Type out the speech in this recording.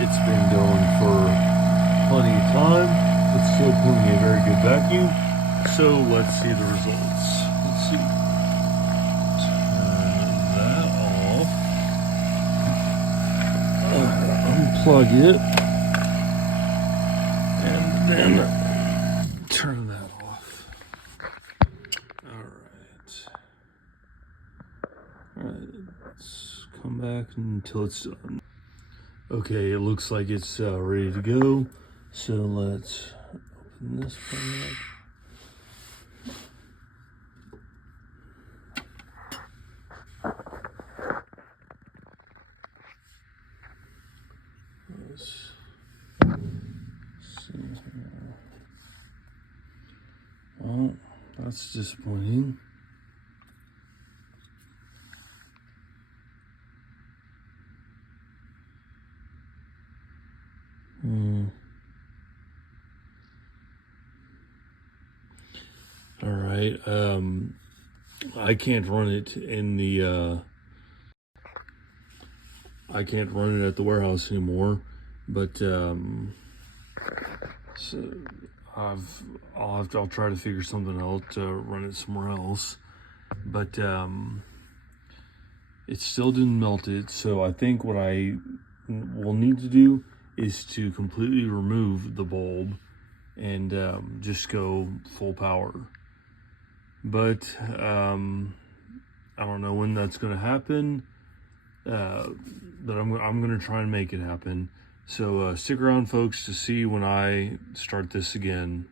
It's been going for plenty of time. It's still pulling a very good vacuum. So let's see the results. Let's see. Turn that off. Unplug it. And then turn that off. Alright, let's come back until it's done. Okay, it looks like it's ready to go. So let's open this part up. Let's see here. Oh, that's disappointing. All right. I can't run it in the I can't run it at the warehouse anymore, but so I'll try to figure something out to run it somewhere else. But it still didn't melt it, so I think what I will need to do is to completely remove the bulb and just go full power. But I don't know when that's going to happen, but I'm going to try and make it happen. So stick around, folks, to see when I start this again.